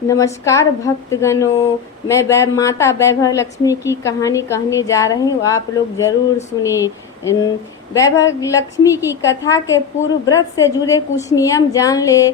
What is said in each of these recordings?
नमस्कार भक्तगणों, मैं माता वैभव लक्ष्मी की कहानी कहने जा रही हूँ। आप लोग जरूर सुने। वैभव लक्ष्मी की कथा के पूर्व व्रत से जुड़े कुछ नियम जान ले।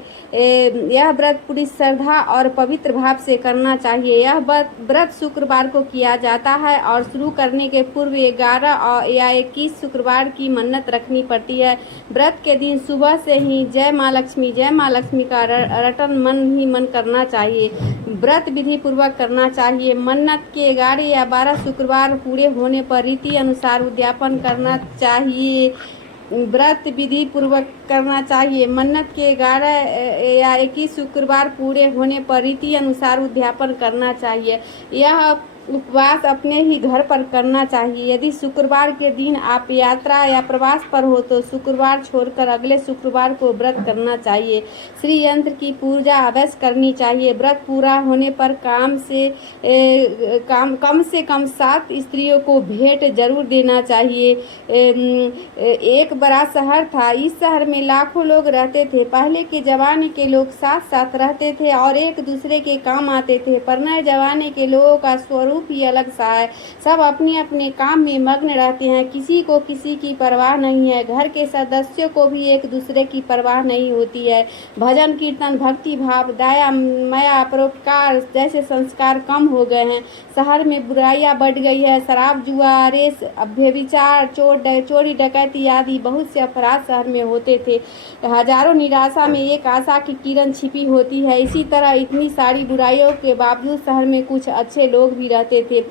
यह व्रत पूरी श्रद्धा और पवित्र भाव से करना चाहिए। यह व्रत शुक्रवार को किया जाता है और शुरू करने के पूर्व 11 या 21 शुक्रवार की मन्नत रखनी पड़ती है। व्रत के दिन सुबह से ही जय माँ लक्ष्मी का रटन मन ही मन करना चाहिए। व्रत विधि पूर्वक करना चाहिए। मन्नत के 11 या 12 शुक्रवार पूरे होने पर रीति अनुसार उद्यापन करना चाहिए। व्रत विधि पूर्वक करना चाहिए। मन्नत के 11 या 21 शुक्रवार पूरे होने पर रीति अनुसार उद्यापन करना चाहिए। यह उपवास अपने ही घर पर करना चाहिए। यदि शुक्रवार के दिन आप यात्रा या प्रवास पर हो तो शुक्रवार छोड़कर अगले शुक्रवार को व्रत करना चाहिए। श्री यंत्र की पूजा अवश्य करनी चाहिए। व्रत पूरा होने पर कम से कम 7 स्त्रियों को भेंट जरूर देना चाहिए। एक बड़ा शहर था। इस शहर में लाखों लोग रहते थे। पहले के जमाने के लोग साथ साथ रहते थे और एक दूसरे के काम आते थे, पर नए जमाने के लोगों का स्वरूप ही अलग सा है। सब अपने अपने काम में मग्न रहते हैं। किसी को किसी की परवाह नहीं है। घर के सदस्यों को भी एक दूसरे की परवाह नहीं होती है। भजन कीर्तन, भक्ति भाव, दया माया, परोपकार जैसे संस्कार कम हो गए हैं। शहर में बुराइयां बढ़ गई है। शराब, जुआ, रेस, व्यभिचार, चोरी डकैती आदि बहुत से अपराध शहर में होते थे। हजारों निराशा में एक आशा की किरण छिपी होती है। इसी तरह इतनी सारी बुराइयों के बावजूद शहर में कुछ अच्छे लोग भी रहते थे।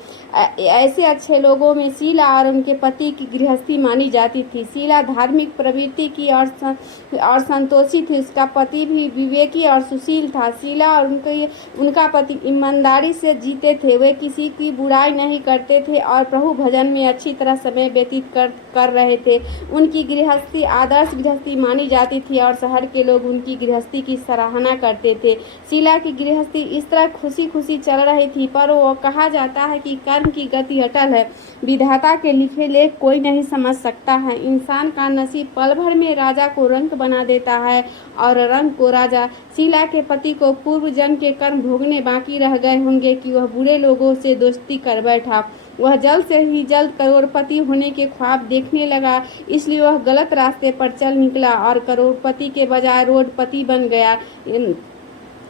ऐसे अच्छे लोगों में शीला और उनके पति की गृहस्थी मानी जाती थी। शीला धार्मिक प्रवृत्ति की और संतोषी थी। उसका पति भी विवेकी और सुशील था। शीला और उनका पति ईमानदारी से जीते थे। वे किसी की बुराई नहीं करते थे और प्रभु भजन में अच्छी तरह समय व्यतीत कर रहे थे। उनकी गृहस्थी आदर्श गृहस्थी मानी जाती थी और शहर के लोग उनकी गृहस्थी की सराहना करते थे। शीला की गृहस्थी इस तरह खुशी खुशी चल रही थी, पर वो कहा जाता है कि कर्म की गति अटल है। विधाता के लिखे लेख कोई नहीं समझ सकता है। इंसान का नसीब पल भर में राजा को रंक बना देता है और रंक को राजा। शीला के पति को पूर्व जन्म के कर्म भोगने बाकी रह गए होंगे कि वह बुरे लोगों से दोस्ती कर बैठा। वह जल्द से ही जल्द करोड़पति होने के ख्वाब देखने लगा, इसलिए वह गलत रास्ते पर चल निकला और करोड़पति के बजाय रोडपति बन गया।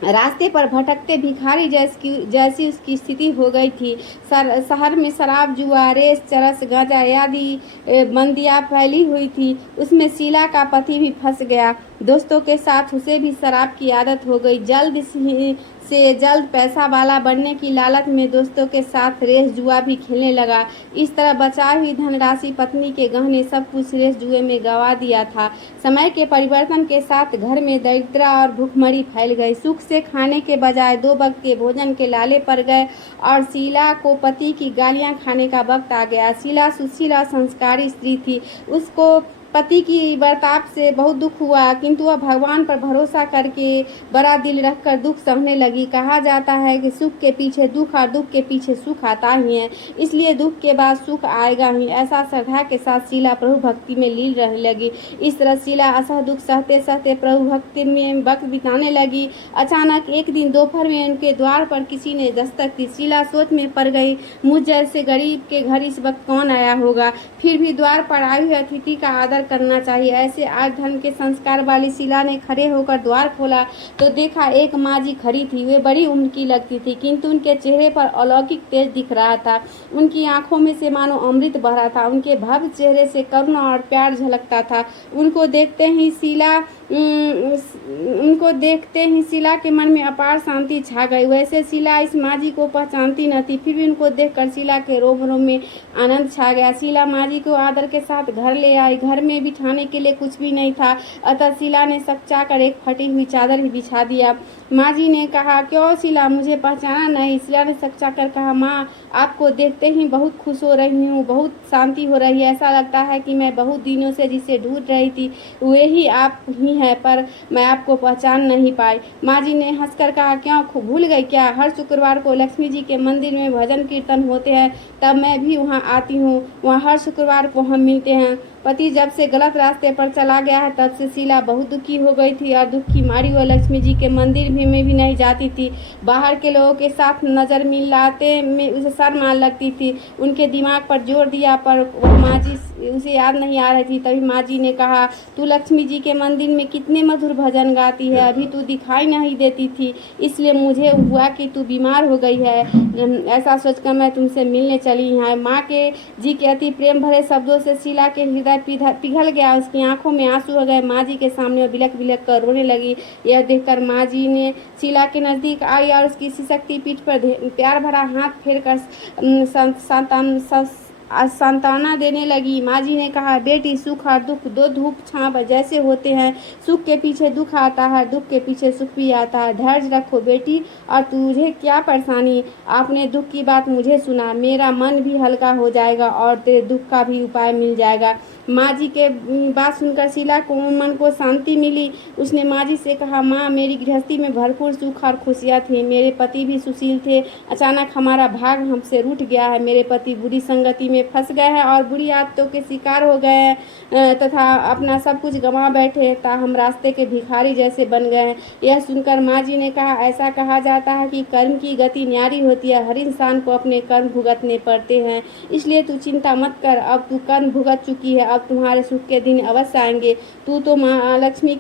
रास्ते पर भटकते भिखारी जैसी उसकी स्थिति हो गई थी। शहर में शराब, जुआ, रेस, चरस, गांजा आदि मंदियाँ फैली हुई थी। उसमें शीला का पति भी फंस गया। दोस्तों के साथ उसे भी शराब की आदत हो गई। जल्द से जल्द पैसा वाला बनने की लालच में दोस्तों के साथ रेस जुआ भी खेलने लगा। इस तरह बचाई हुई धनराशि, पत्नी के गहने, सब कुछ रेस जुए में गंवा दिया था। समय के परिवर्तन के साथ घर में दरिद्रता और भूखमरी फैल गई। सुख से खाने के बजाय 2 वक्त के भोजन के लाले पड़ गए और शीला को पति की गालियां खाने का वक्त आ गया। शीला सुशील और संस्कारी स्त्री थी। उसको पति की बर्ताव से बहुत दुख हुआ, किंतु वह भगवान पर भरोसा करके बड़ा दिल रखकर दुख सहने लगी। कहा जाता है कि सुख के पीछे दुख और दुख के पीछे सुख आता ही है, इसलिए दुख के बाद सुख आएगा ही। ऐसा श्रद्धा के साथ शीला प्रभु भक्ति में लीन रहने लगी। इस तरह शीला असह दुख सहते सहते प्रभु भक्ति में वक्त बिताने लगी। अचानक एक दिन दोपहर में उनके द्वार पर किसी ने दस्तक दी। शीला सोच में पड़ गई, मुझ जैसे गरीब के घर इस वक्त कौन आया होगा। फिर भी द्वार पर आई हुई अतिथि का आदर करना चाहिए। ऐसे आज धर्म के संस्कार वाली शीला ने खड़े होकर द्वार खोला तो देखा एक माँ जी खड़ी थी। वे बड़ी उम्र की लगती थी, किंतु उनके चेहरे पर अलौकिक तेज दिख रहा था। उनकी आंखों में से मानो अमृत बह रहा था। उनके भव्य चेहरे से करुणा और प्यार झलकता था। उनको देखते ही शीला के मन में अपार शांति छा गई। वैसे शीला इस माँ जी को पहचानती न थी, फिर भी उनको देखकर शीला के रोम रोम में आनंद छा गया। शीला माँ जी को आदर के साथ घर ले आई। घर में बिछाने के लिए कुछ भी नहीं था, अतः शीला ने सकचा कर एक फटी हुई चादर ही बिछा दिया। माँ जी ने कहा, क्यों शीला, मुझे पहचाना नहीं? शीला ने सकचा कर कहा, माँ, आपको देखते ही बहुत खुश हो रही हूँ, बहुत शांति हो रही है। ऐसा लगता है कि मैं बहुत दिनों से जिसे ढूंढ रही थी वे ही आप ही हैं, पर मैं आपको पहचान नहीं पाई। माँ जी ने हंसकर कहा, क्यों, भूल गई क्या? हर शुक्रवार को लक्ष्मी जी के मंदिर में भजन कीर्तन होते हैं, तब मैं भी वहाँ आती हूँ। वहाँ हर शुक्रवार को हम मिलते हैं। पति जब से गलत रास्ते पर चला गया है तब से शीला बहुत दुखी हो गई थी और दुख की मारी वह लक्ष्मी जी के मंदिर में भी नहीं जाती थी। बाहर के लोगों के साथ नज़र मिलाते में उसे शर्म आने लगती थी। उनके दिमाग पर जोर दिया पर वह माँ जी उसे याद नहीं आ रही थी। तभी माँ जी ने कहा, तू लक्ष्मी जी के मंदिर में कितने मधुर भजन गाती है, अभी तू दिखाई नहीं देती थी, इसलिए मुझे हुआ कि तू बीमार हो गई है। ऐसा सोचकर मैं तुमसे मिलने चली है। माँ के जी के अति प्रेम भरे शब्दों से शीला के हृदय पिघल गया। उसकी आंखों में आंसू हो गए। माँ जी के सामने बिलख बिलख कर रोने लगी। यह देखकर माँ जी ने शीला के नज़दीक आई और उसकी सिसकती पीठ पर प्यार भरा हाथ फेर कर सांत्वना देने लगी। माँ जी ने कहा, बेटी, सुख और दुख दो धूप छांव जैसे होते हैं। सुख के पीछे दुख आता है, दुख के पीछे सुख भी आता है। धैर्य रखो बेटी। और तुझे क्या परेशानी? आपने दुख की बात मुझे सुना, मेरा मन भी हल्का हो जाएगा और तेरे दुख का भी उपाय मिल जाएगा। माँ जी के बात सुनकर शीला को मन को शांति मिली। उसने माँ जी से कहा, माँ, मेरी गृहस्थी में भरपूर सुख और खुशियाँ थी। मेरे पति भी सुशील थे। अचानक हमारा भाग हमसे रूठ गया है। मेरे पति बुरी संगति में फंस गए हैं और बुरी आदतों के शिकार हो गए हैं तथा अपना सब कुछ गंवा बैठे हम रास्ते के भिखारी जैसे बन गए हैं। यह सुनकर माँ जी ने कहा, ऐसा कहा जाता है कि कर्म की गति न्यारी होती है। हर इंसान को अपने कर्म भुगतने पड़ते हैं, इसलिए तू चिंता मत कर। अब तू कर्म भुगत चुकी है, अब तुम्हारे सुख के दिन अवश्य आएंगे। तू तो माँ लक्ष्मी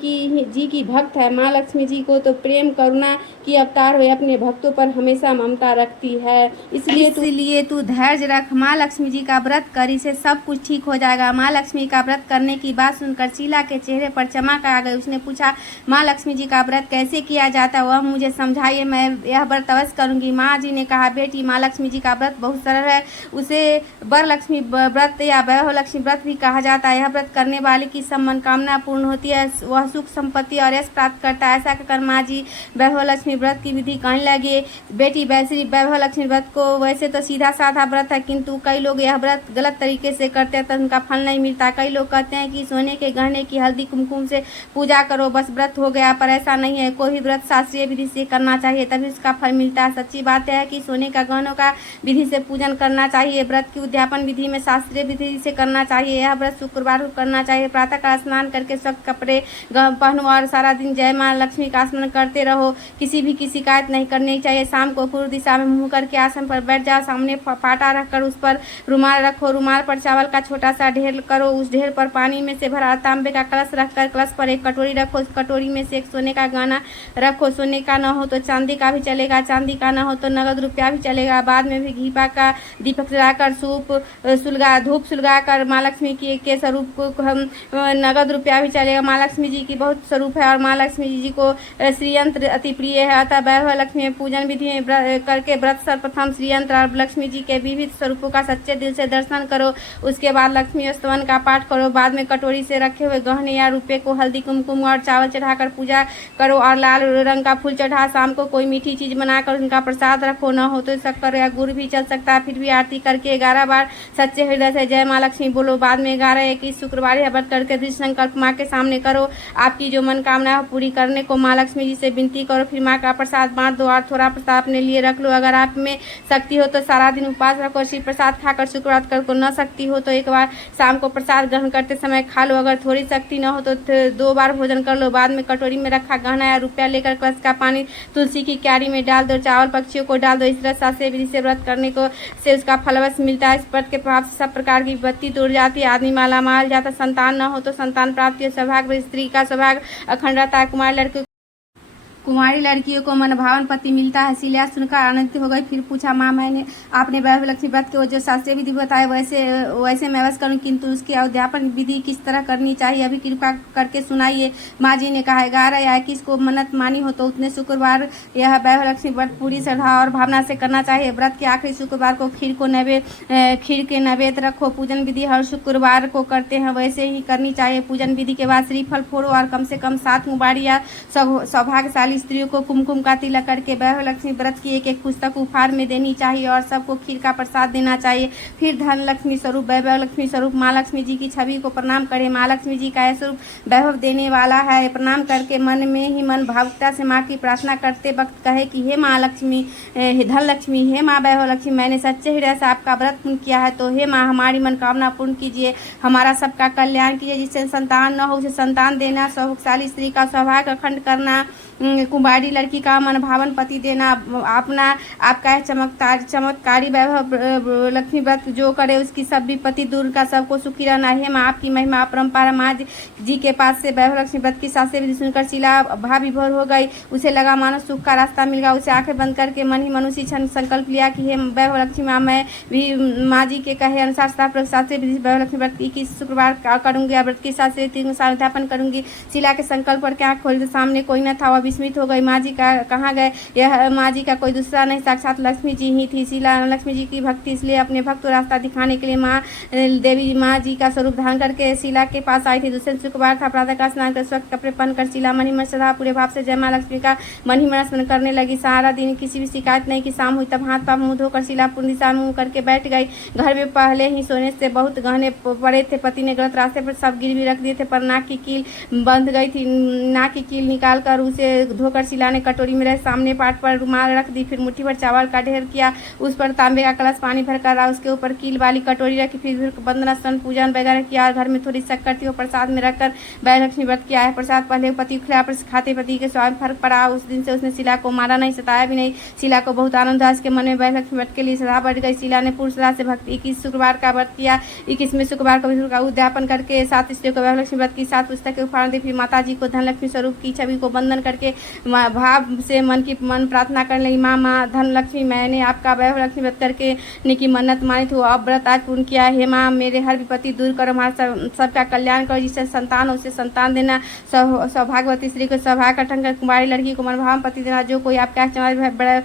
जी की भक्त है। माँ लक्ष्मी जी को तो प्रेम करुणा की अवतार हुए अपने भक्तों पर हमेशा ममता रखती है, इसलिए तू धैर्य रख। माँ लक्ष्मी जी का व्रत कर, इसे सब कुछ ठीक हो जाएगा। माँ लक्ष्मी का व्रत करने की बात सुनकर शीला के चेहरे पर चमक आ गई। उसने पूछा, माँ लक्ष्मी जी का व्रत कैसे किया जाता है, वह मुझे समझाइए, मैं यह व्रत अवश्य करूंगी। माँ जी ने कहा, बेटी, माँ लक्ष्मी जी का व्रत बहुत सरल है। उसे वरलक्ष्मी व्रत या वैभव लक्ष्मी व्रत भी कहा जाता है। यह व्रत करने वाले की सब मनोकामना पूर्ण होती है, वह सुख संपत्ति और यश प्राप्त करता है। ऐसा कहकर माँ जी वैभव लक्ष्मी व्रत की विधि कहने लगे। बेटी, वैभव लक्ष्मी व्रत को वैसे तो सीधा साधा व्रत है, किंतु कई लोग यह व्रत गलत तरीके से करते हैं तो उनका फल नहीं मिलता। कई लोग कहते हैं कि सोने के गहने की हल्दी कुमकुम से पूजा करो बस व्रत हो गया, पर ऐसा नहीं है। कोई भी व्रत शास्त्रीय विधि से करना चाहिए तभी उसका फल मिलता है। सच्ची बात है कि सोने का गहनों का विधि से पूजन करना चाहिए। व्रत की उद्यापन विधि में शास्त्रीय विधि से करना चाहिए। यह व्रत शुक्रवार को करना चाहिए। प्रातःकाल स्नान करके स्वच्छ कपड़े पहनो और सारा दिन जय माँ लक्ष्मी का स्मरण करते रहो। किसी भी की शिकायत नहीं करनी चाहिए। शाम को पूर्व दिशा में मुंह करके आसन पर बैठ जाओ। सामने पाटा रखकर उस पर रुमाल रखो। रुमाल पर चावल का छोटा सा ढेर करो। उस ढेर पर पानी में से भरा तांबे का कलश रखकर कलश पर एक कटोरी रखो। उस कटोरी में से एक सोने का गहना रखो। सोने का न हो तो चांदी का भी चलेगा, चांदी का न हो तो नगद रुपया भी चलेगा। बाद में भी घी का दीपक जलाकर धूप सुलगाकर माँ लक्ष्मी के स्वरूप को हम नगद रुपया भी चलेगा। माँ लक्ष्मी जी की बहुत स्वरूप है और माँ लक्ष्मी जी को श्रीयंत्र अति प्रिय है। अतः वैभव लक्ष्मी पूजन विधि में करके व्रत सर्वप्रथम श्रीयंत्र और लक्ष्मी जी के विविध स्वरूपों का सच्चे दिल से दर्शन करो। उसके बाद लक्ष्मी स्तवन का पाठ करो। बाद में कटोरी से रखे हुए गहने या रुपये को हल्दी कुमकुम और चावल चढ़ाकर पूजा करो और लाल रंग का फूल चढ़ा। शाम को कोई मीठी चीज बनाकर उनका प्रसाद रखो। न हो तो शक्कर या गुड़ भी चल सकता है। फिर भी आरती करके 11 बार सच्चे हृदय से जय माँ लक्ष्मी बोलो। बाद में 11-21 शुक्रवार यह व्रत करके दृढ़ संकल्प माँ के सामने करो। आपकी जो मनोकामना है पूरी करने को माँ लक्ष्मी जी से विनती करो। फिर माँ का प्रसाद बांट दो और थोड़ा प्रसाद अपने लिए रख लो। अगर आप में शक्ति हो तो सारा दिन उपवास रखो। शिव प्रसाद खाकर शुक्रवार कर को न शक्ति हो तो एक बार शाम को प्रसाद ग्रहण करते समय खा लो। अगर थोड़ी शक्ति न हो तो 2 बार भोजन कर लो। बाद में कटोरी में रखा गहना या रुपया लेकर कलश का पानी तुलसी की क्यारी में डाल दो। चावल पक्षियों को डाल दो। इस तरह शास्त्रीय विधि से व्रत करने को से उसका फल अवश्य मिलता है। इस व्रत के प्रभाव से सब प्रकार की विपत्ति दूर जाती है। आदमी माला माल जाता। संतान न हो तो संतान प्राप्ति, सौभाग्य, स्त्री का सौभाग्य अखंड रहता है। कुमारी लड़कियों को मनभावन पति मिलता है। शीला सुनकर आनंदित हो गई। फिर पूछा, माँ, आपने वैभव लक्ष्मी व्रत के जो शास्त्रीय विधि बताए वैसे मैं अवश्य करूँ, किंतु उसकी अध्यापन विधि किस तरह करनी चाहिए, अभी कृपा करके सुनाइए। माँ जी ने कहा, 11 या 21 को मन्नत मानी हो तो उतने शुक्रवार यह वैभव लक्ष्मी व्रत पूरी श्रद्धा और भावना से करना चाहिए। व्रत के आखिरी शुक्रवार को खीर के नैवेद्य रखो। पूजन विधि हर शुक्रवार को करते हैं वैसे ही करनी चाहिए। पूजन विधि के बाद श्रीफल फोड़ो और कम से कम 7 मुबारी या सौभाग्यशाली सारी स्त्रियों को कुमकुम का तिलक करके वैभव लक्ष्मी व्रत की एक एक पुस्तक उपहार में देनी चाहिए और सबको खीर का प्रसाद देना चाहिए। फिर धन लक्ष्मी स्वरूप वैभव लक्ष्मी स्वरूप माँ लक्ष्मी जी की छवि को प्रणाम करें। माँ लक्ष्मी जी का यह स्वरूप वैभव देने वाला है। प्रणाम करके मन में ही मन भावुकता से माँ की प्रार्थना करते वक्त कहे कि हे माँ लक्ष्मी, हे धन लक्ष्मी, हे माँ वैभव लक्ष्मी, मैंने सच्चे हृदय से आपका व्रत पूर्ण किया है, तो हे माँ हमारी मनोकामना पूर्ण कीजिए, हमारा सबका कल्याण कीजिए। जिससे संतान न हो उसे संतान देना, सौभाग्यशाली स्त्री का सौभाग्य अखंड करना, कुमारी लड़की का मन भावन पति देना। अपना आपका चमत्कारी वैभव लक्ष्मी व्रत जो करे उसकी सब विपत्ति दूर का, सबको सुखी रहना। हे माँ आपकी महिमा अपरंपार। माँ जी के पास से वैभव लक्ष्मी व्रत की सासे विधि सुनकर शीला भाव विभोर हो गई। उसे लगा मानो सुख का रास्ता मिल गया। उसे आंखें बंद करके मन ही मन उसी क्षण संकल्प लिया कि हे वैभव लक्ष्मी माँ, मैं भी माँ जी के कहे अनुसार शास्त्रीय विधि वैभव लक्ष्मी व्रत की शुक्रवार करूंगी, व्रत की शास्त्रीय रीति अनुसार अध्यापन करूंगी। शीला के संकल्प करके आँख खोली तो सामने कोई न था। वह विस्मित हो गई। माँ जी का कहाँ गए? यह माँ जी का कोई दूसरा नहीं, साक्षात लक्ष्मी जी ही थी। शीला लक्ष्मी जी की भक्ति, इसलिए अपने भक्त को रास्ता दिखाने के लिए माँ देवी माँ जी का स्वरूप धारण करके शीला के पास आई थी। दूसरे शुक्रवार था। प्रातः का स्नान कर स्वच्छ कपड़े पहनकर शीला मन ही मन सदा पूरे भाव से जय माँ लक्ष्मी का मन ही मन स्मरण करने लगी। सारा दिन किसी भी शिकायत नहीं की। शाम हुई तब हाथ पाँव मुँह धोकर शीला पूर्ण दिशा मुँह करके बैठ गई। घर में पहले ही सोने से बहुत गहने पड़े थे। पति ने गलत रास्ते पर सब गिरवी रख दिए थे, पर नाक की कील बंध गई थी। नाक की कील निकाल कर उसे धोकर शीला ने कटोरी में रहे सामने पाट पर रुमाल रख दी। फिर मुट्ठी भर चावल का ढेर किया, उस पर तांबे का कलश पानी भर कर रहा, उसके ऊपर कील वाली कटोरी रखी। फिर वंदना स्नान पूजन वगैरह किया और घर में थोड़ी शक्कर थी वो प्रसाद में रखकर वैभव लक्ष्मी व्रत किया है। प्रसाद पहले पति खिलाया, पर खाते पति के स्वाद फर्क पड़ा। उस दिन से उसने शीला को मारा नहीं, सताया भी नहीं। शीला को बहुत आनंद हुआ। उसके मन में वैभव लक्ष्मी व्रत के लिए श्रद्धा बढ़ गई। शीला ने पूर्ण श्रद्धा से भक्ति 21 शुक्रवार का व्रत किया। 21वें शुक्रवार का उद्यापन करके 7 स्त्रियों को वैभव लक्ष्मी व्रत की 7 पुस्तकें उपहार दी। फिर माता जी को धन लक्ष्मी स्वरूप की छवि को वंदन करके भाव से मन प्रार्थना करने लगी। माँ धन लक्ष्मी, मैंने आपका वैभव लक्ष्मी व्रत करके की मन्नत मानी थी, अब व्रत आज पूर्ण किया। हे माँ मेरे हर विपत्ति दूर करो, हमारा सबका कल्याण करो। जिससे संतान हो उसे संतान देना, सौभाग्यवती स्त्री को सौभाग्य अठंग, कुमारी लड़की को मनभावन पति देना। जो कोई आपका बड़ा